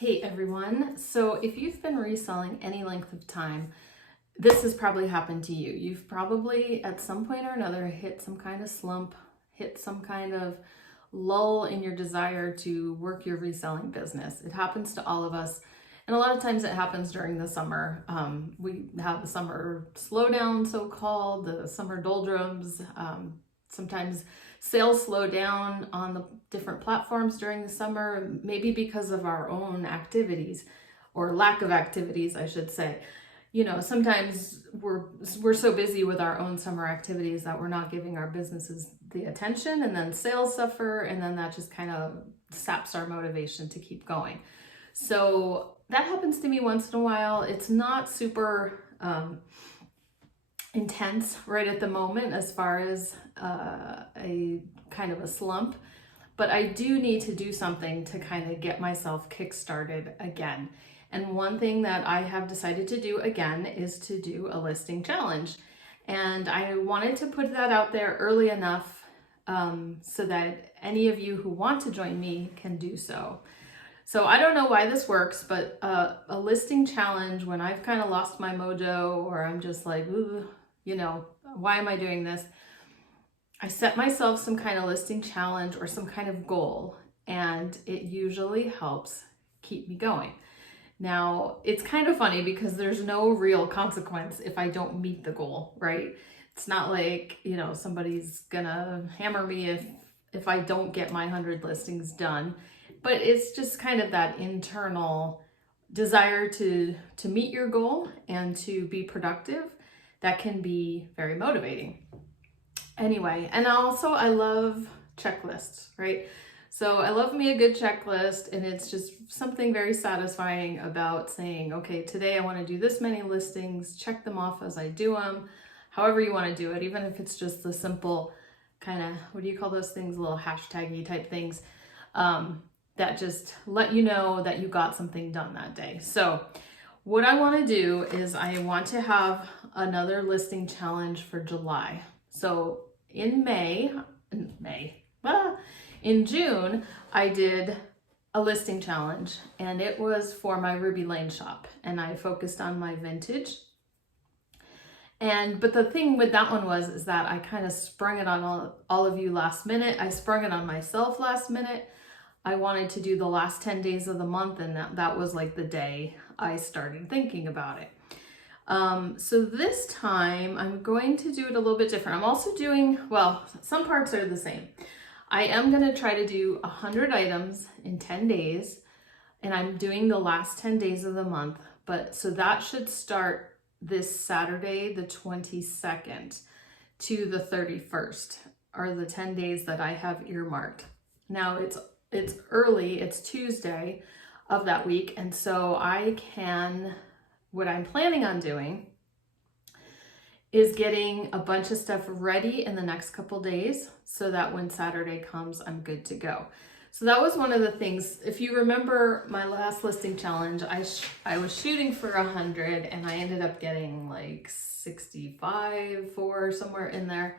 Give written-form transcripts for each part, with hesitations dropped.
Hey everyone, so if you've been reselling any length of time, this has probably happened to you. You've probably at some point or another hit some kind of slump, hit some kind of lull in your desire to work your reselling business. It happens to all of us, and a lot of times it happens during the summer. We have the summer slowdown, so-called, the summer doldrums. Sometimes sales slow down on the different platforms during the summer, maybe because of our own activities or lack of activities, I should say. You know, sometimes we're so busy with our own summer activities that we're not giving our businesses the attention, and then sales suffer, and then that just kind of saps our motivation to keep going. So that happens to me once in a while. It's not super intense right at the moment as far as a kind of a slump, but I do need to do something to kind of get myself kick-started again. And one thing that I have decided to do again is to do a listing challenge. And I wanted to put that out there early enough so that any of you who want to join me can do so. So I don't know why this works, but a listing challenge when I've kind of lost my mojo, or I'm just like, ooh, you know, why am I doing this? I set myself some kind of listing challenge or some kind of goal, and it usually helps keep me going. Now, it's kind of funny because there's no real consequence if I don't meet the goal, right? It's not like, you know, somebody's gonna hammer me if I don't get my 100 listings done, but it's just kind of that internal desire to meet your goal and to be productive that can be very motivating. Anyway, and also I love checklists, right? So I love me a good checklist, and it's just something very satisfying about saying, okay, today I want to do this many listings, check them off as I do them, however you want to do it, even if it's just the simple kind of, what do you call those things, little hashtaggy type things that just let you know that you got something done that day. So what I want to do is I want to have another listing challenge for July. So in June, I did a listing challenge, and it was for my Ruby Lane shop, and I focused on my vintage. But the thing with that one is that I kind of sprung it on all of you last minute. I sprung it on myself last minute. I wanted to do the last 10 days of the month, and that was like the day I started thinking about it. So this time I'm going to do it a little bit different. I'm also doing, well, some parts are the same. I am going to try to do 100 items in 10 days, and I'm doing the last 10 days of the month. So that should start this Saturday, the 22nd to the 31st are the 10 days that I have earmarked. Now it's early, it's Tuesday of that week. And so what I'm planning on doing is getting a bunch of stuff ready in the next couple days so that when Saturday comes, I'm good to go. So that was one of the things. If you remember my last listing challenge, I was shooting for 100, and I ended up getting like 65 for somewhere in there.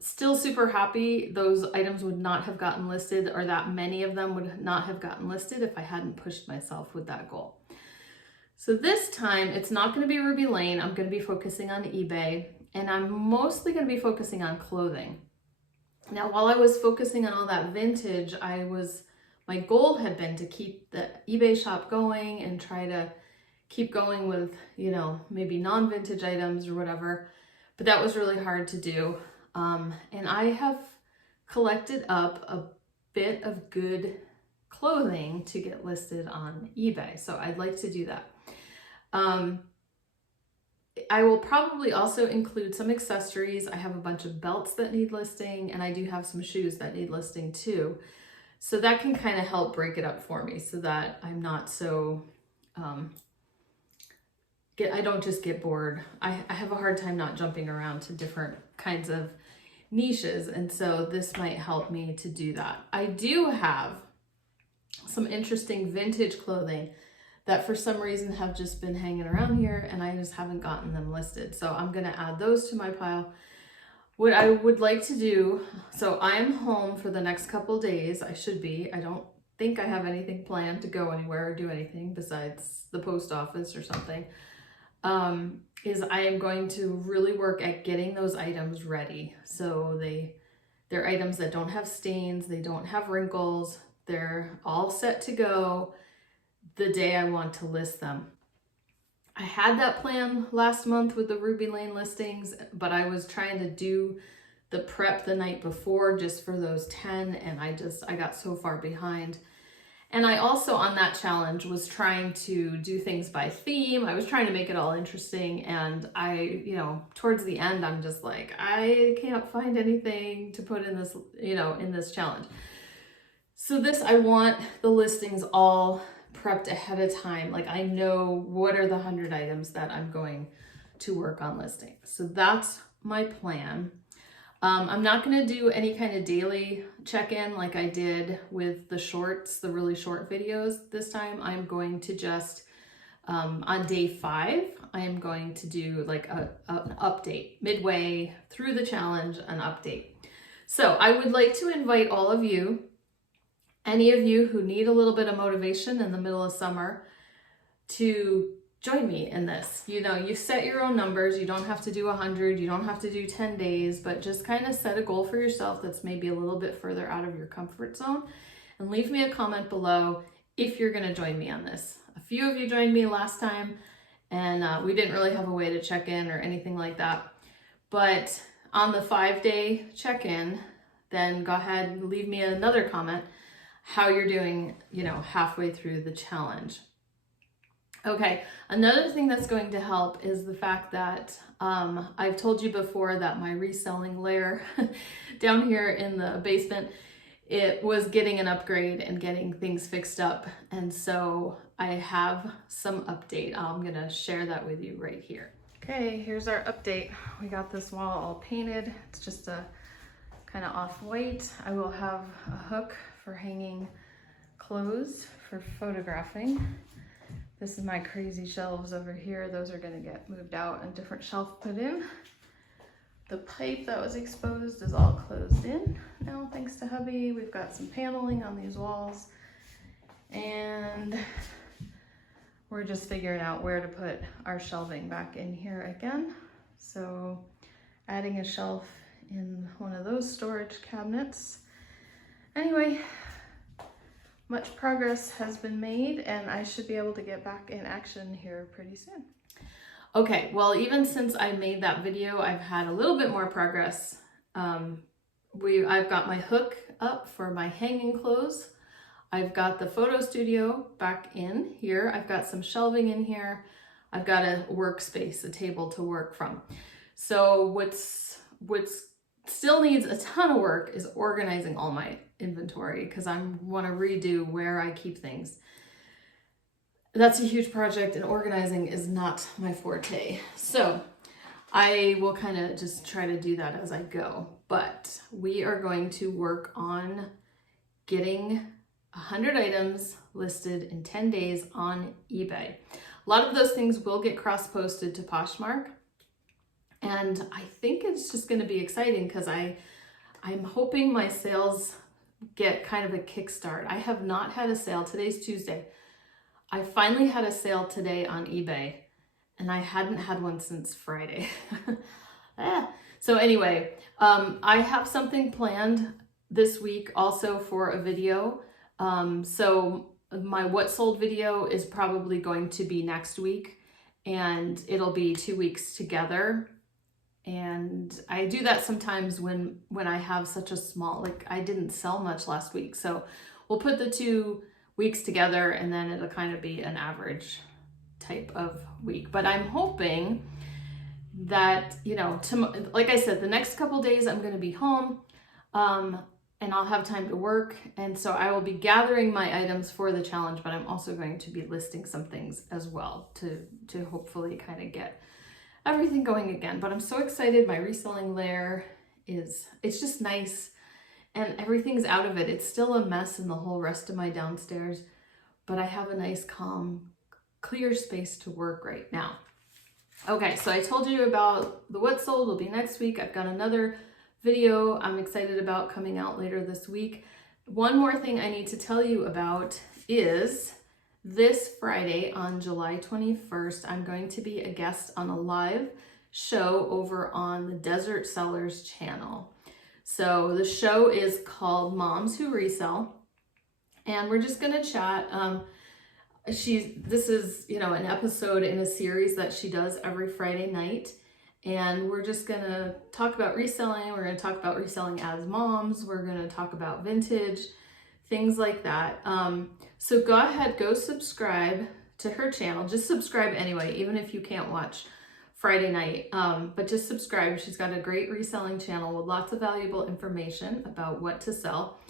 Still super happy. Those items would not have gotten listed, or that many of them would not have gotten listed if I hadn't pushed myself with that goal. So this time it's not going to be Ruby Lane. I'm going to be focusing on eBay, and I'm mostly going to be focusing on clothing. Now, while I was focusing on all that vintage, my goal had been to keep the eBay shop going and try to keep going with, you know, maybe non-vintage items or whatever, but that was really hard to do. And I have collected up a bit of good clothing to get listed on eBay, so I'd like to do that. I will probably also include some accessories. I have a bunch of belts that need listing, and I do have some shoes that need listing too. So that can kind of help break it up for me so that I'm not so, I don't just get bored. I have a hard time not jumping around to different kinds of niches, and so this might help me to do that. I do have some interesting vintage clothing that for some reason have just been hanging around here, and I just haven't gotten them listed. So I'm gonna add those to my pile. What I would like to do, so I'm home for the next couple days. I should be. I don't think I have anything planned to go anywhere or do anything besides the post office or something, is I am going to really work at getting those items ready. So they're items that don't have stains, they don't have wrinkles, they're all set to go the day I want to list them. I had that plan last month with the Ruby Lane listings, but I was trying to do the prep the night before just for those 10, and I got so far behind. And I also, on that challenge, was trying to do things by theme. I was trying to make it all interesting, and towards the end, I'm just like, I can't find anything to put in this, in this challenge. So I want the listings all prepped ahead of time. Like, I know what are the 100 items that I'm going to work on listing. So that's my plan. I'm not going to do any kind of daily check-in like I did with the shorts, the really short videos this time. I'm going to just, on day 5, I am going to do like an update midway through the challenge, an update. So I would like to invite all of you, any of you who need a little bit of motivation in the middle of summer, to join me in this. You set your own numbers. You don't have to do 100. You don't have to do 10 days, but just kind of set a goal for yourself that's maybe a little bit further out of your comfort zone, and leave me a comment below if you're going to join me on this. A few of you joined me last time, and we didn't really have a way to check in or anything like that. But on the 5-day check-in, then go ahead and leave me another comment how you're doing, halfway through the challenge. Okay, another thing that's going to help is the fact that I've told you before that my reselling lair down here in the basement, it was getting an upgrade and getting things fixed up. And so I have some update. I'm gonna share that with you right here. Okay, here's our update. We got this wall all painted. It's just a kind of off-white. I will have a hook for hanging clothes for photographing. This is my crazy shelves over here. Those are gonna get moved out and a different shelf put in. The pipe that was exposed is all closed in now, thanks to hubby. We've got some paneling on these walls, and we're just figuring out where to put our shelving back in here again. So adding a shelf in one of those storage cabinets. Anyway, much progress has been made, and I should be able to get back in action here pretty soon. Okay, well, even since I made that video, I've had a little bit more progress. I've got my hook up for my hanging clothes. I've got the photo studio back in here. I've got some shelving in here. I've got a workspace, a table to work from. So what's still needs a ton of work is organizing all my inventory, because I want to redo where I keep things. That's a huge project, and organizing is not my forte. So I will kind of just try to do that as I go. But we are going to work on getting 100 items listed in 10 days on eBay. A lot of those things will get cross-posted to Poshmark. And I think it's just going to be exciting because I'm hoping my sales get kind of a kickstart. I have not had a sale. Today's Tuesday. I finally had a sale today on eBay, and I hadn't had one since Friday. So anyway, I have something planned this week also for a video. So my what sold video is probably going to be next week, and it'll be 2 weeks together. And I do that sometimes when I have such a small, like I didn't sell much last week. So we'll put the 2 weeks together, and then it'll kind of be an average type of week. But I'm hoping that, like I said, the next couple days I'm going to be home, and I'll have time to work. And so I will be gathering my items for the challenge, but I'm also going to be listing some things as well to hopefully kind of get everything going again. But I'm so excited. My reselling lair it's just nice, and everything's out of it. It's still a mess in the whole rest of my downstairs, but I have a nice, calm, clear space to work right now. Okay, so I told you about the what sold will be next week. I've got another video I'm excited about coming out later this week One more thing I need to tell you about is this Friday on July 21st, I'm going to be a guest on a live show over on the Desert Sellers channel. So the show is called Moms Who Resell, and we're just gonna chat. This is, you know, an episode in a series that she does every Friday night. And we're just gonna talk about reselling. We're gonna talk about reselling as moms. We're gonna talk about vintage, things like that. So go ahead, go subscribe to her channel. Just subscribe anyway, even if you can't watch Friday night. But just subscribe. She's got a great reselling channel with lots of valuable information about what to sell.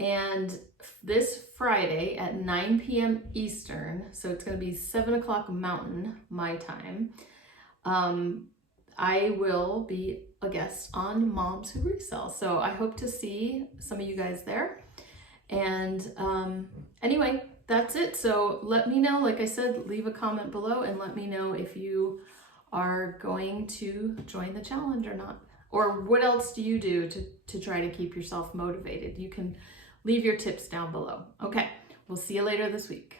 And this Friday at 9 p.m. Eastern, so it's gonna be 7 o'clock Mountain, my time, I will be a guest on Moms Who Resell. So I hope to see some of you guys there. And anyway, that's it. So let me know, like I said, leave a comment below and let me know if you are going to join the challenge or not. Or what else do you do to try to keep yourself motivated? You can leave your tips down below. Okay, we'll see you later this week.